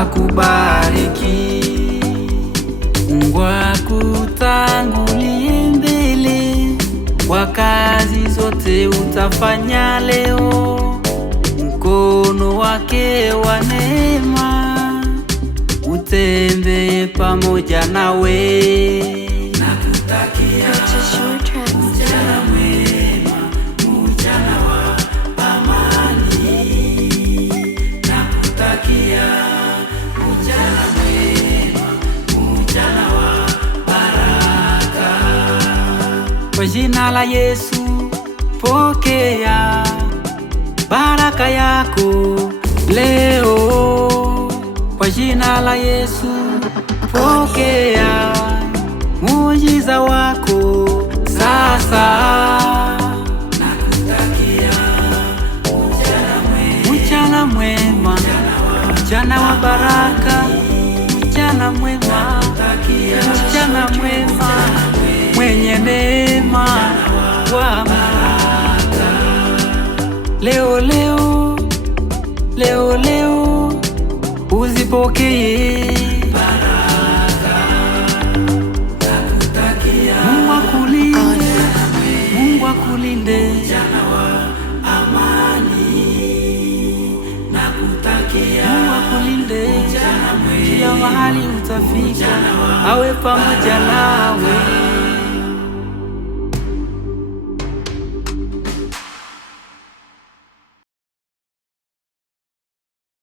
akubariki. Mungu akutangulie mbele kwa kazi zote utafanya leo. Mkono wake wa neema utembee pamoja nawe. Nakutakia mchana mwema, mchana wa amani. Nakutakia mchana mwema, mchana wa baraka. Kwa jina la Yesu pokea baraka yako leo. Kwa jina la Yesu pokea muujiza wako sasa. Nakutakia mchana mwema, mchana wa baraka, mchana mwema, mchana mwema mwenye neema wa baraka. Leo uzipokee baraka. Nakutakia Mungu akulinde, Mungu akulinde mchana wa amani. Nakutakia Mungu akulinde mchana mwema, kila mahali utafika awe pamoja nawe.